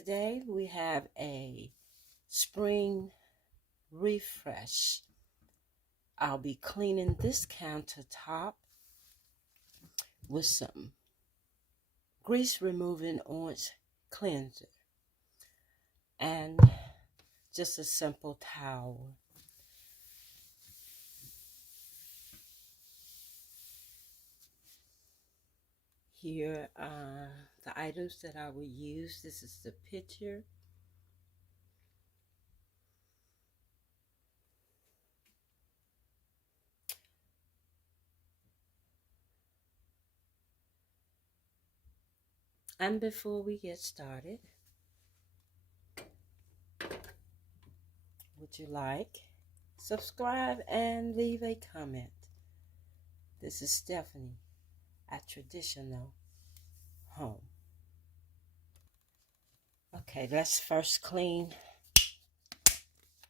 Today we have a spring refresh. I'll be cleaning this countertop with some grease removing orange cleanser and just a simple towel. Here are the items that I will use. This is the pitcher. And before we get started, would you like, subscribe, and leave a comment? This is Stephanie at Traditional Home. Okay, let's first clean,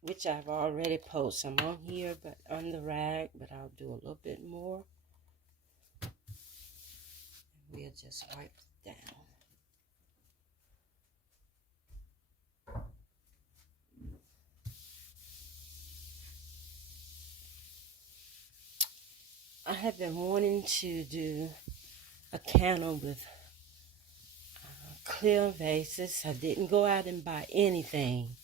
which I've already put some on here, but on the rag, but I'll do a little bit more. We'll just wipe it down. I have been wanting to do a candle with clear vases. I didn't go out and buy anything.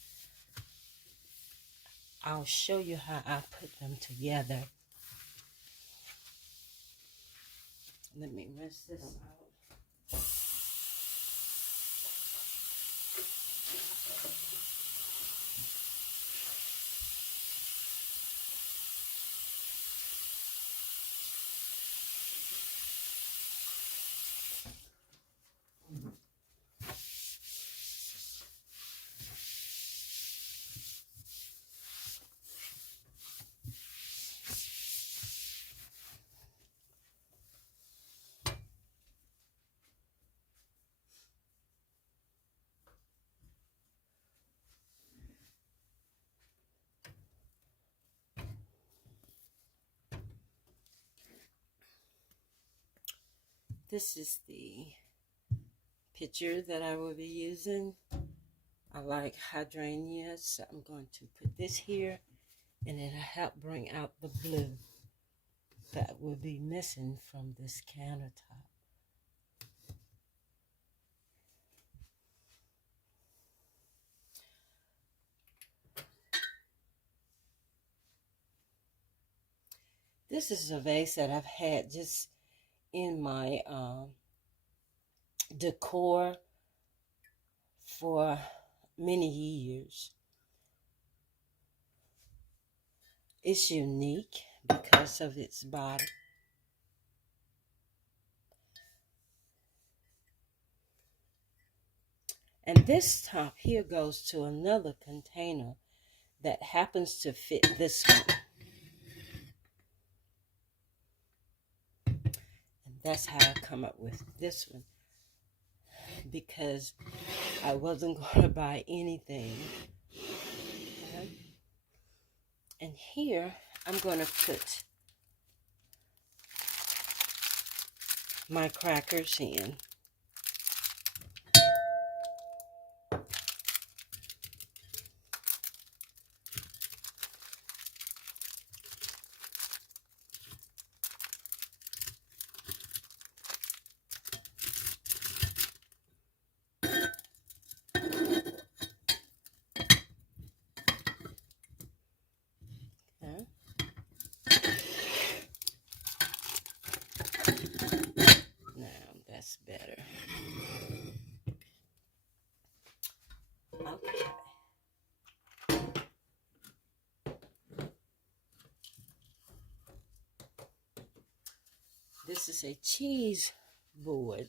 I'll show you how I put them together. Let me rinse this out. This is the pitcher that I will be using. I like hydrangeas, so I'm going to put this here, and it'll help bring out the blue that will be missing from this countertop. This is a vase that I've had just in my decor for many years. It's unique because of its bottom. And this top here goes to another container that happens to fit this one. And that's how I come up with this one, because I wasn't going to buy anything. Okay. And here I'm going to put my crackers in. That's better. Okay. This is a cheese board.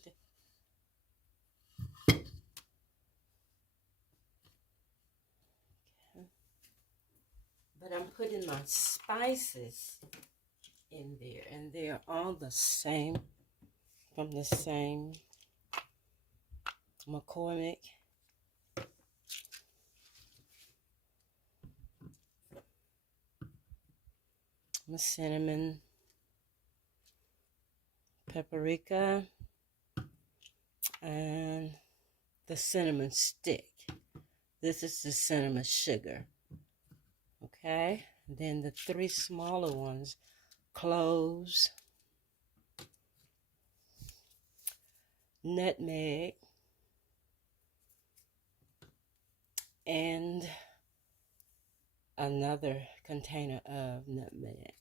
Okay. But I'm putting my spices in there, and they're all the same, from the same McCormick. My cinnamon, paprika, and the cinnamon stick. This is the cinnamon sugar. Okay, then the 3 smaller ones, cloves, nutmeg, and another container of nutmeg.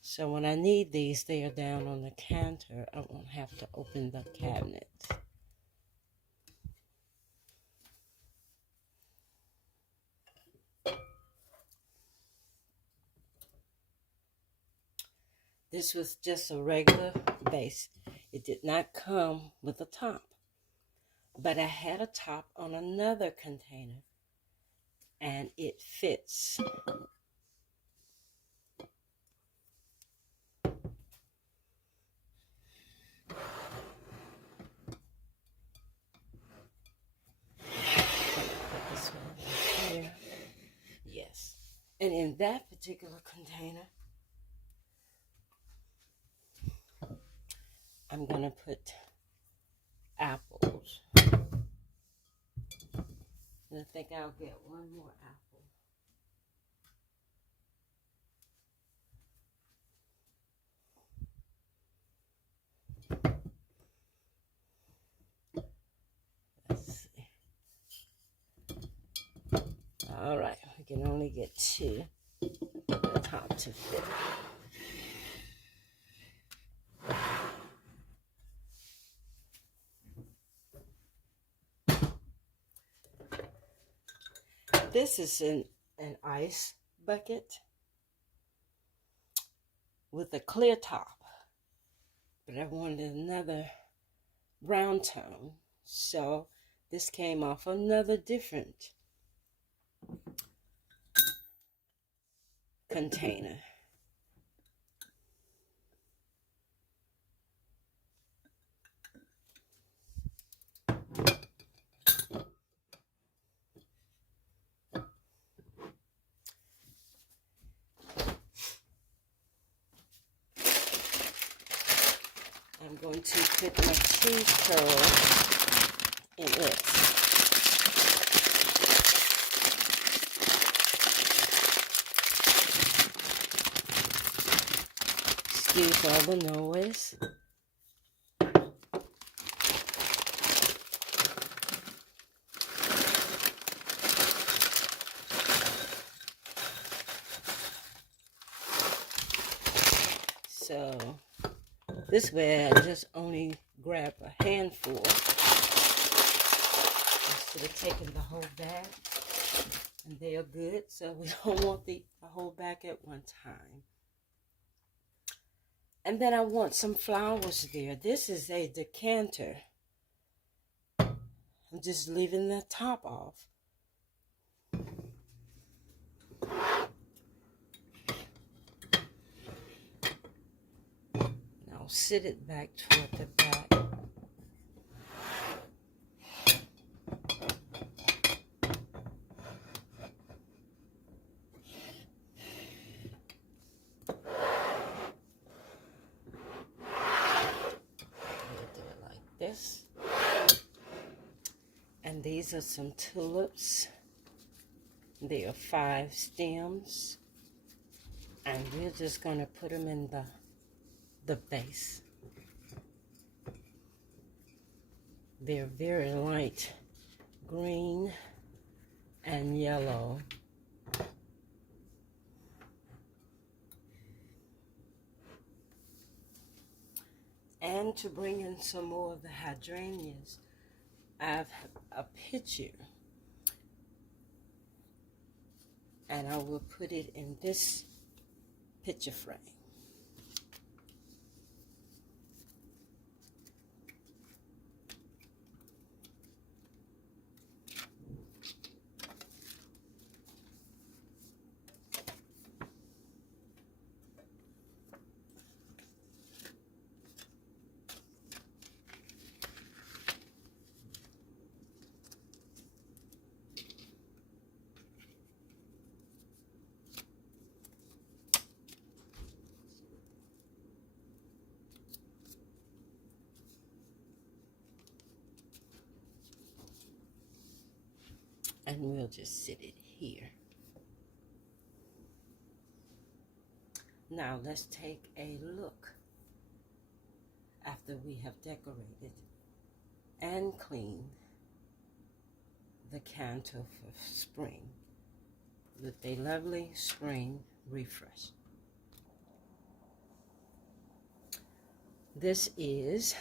So when I need these, they are down on the counter. I won't have to open the cabinet. This was just a regular base. It did not come with a top. But I had a top on another container. And it fits. Put this one right here. Yes. And in that particular container, I'm going to put apples. And I think I'll get one more apple. Let's see. All right, we can only get 2 for the top to fit. This is an ice bucket with a clear top, but I wanted another brown tone, so this came off another different container. I'm going to put my cheese curls in it. Excuse all the noise. So this way I just only grab a handful instead of taking the whole bag. And they are good, so we don't want the whole bag at one time. And then I want some flowers there. This is a decanter. I'm just leaving the top off. I'll sit it back toward the back. Do it like this. And these are some tulips. They are 5 stems. And we're just going to put them in the base. They're very light green and yellow. And to bring in some more of the hydrangeas, I have a picture. And I will put it in this picture frame. And we'll just sit it here. Now let's take a look after we have decorated and cleaned the counter for spring with a lovely spring refresh. This is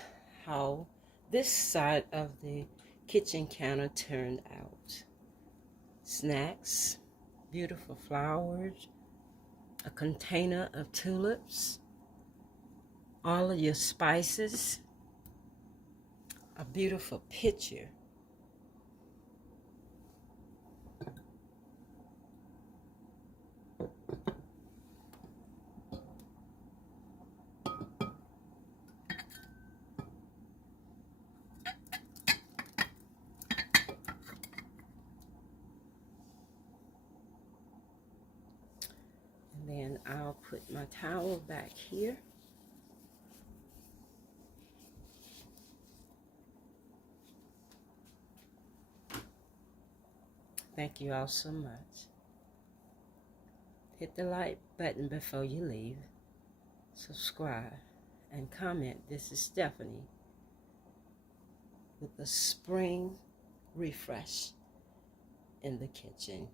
how this side of the kitchen counter turned out. Snacks, beautiful flowers, a container of tulips, all of your spices, a beautiful picture. And then I'll put my towel back here. Thank you all so much. Hit the like button before you leave. Subscribe and comment. This is Stephanie with the spring refresh in the kitchen.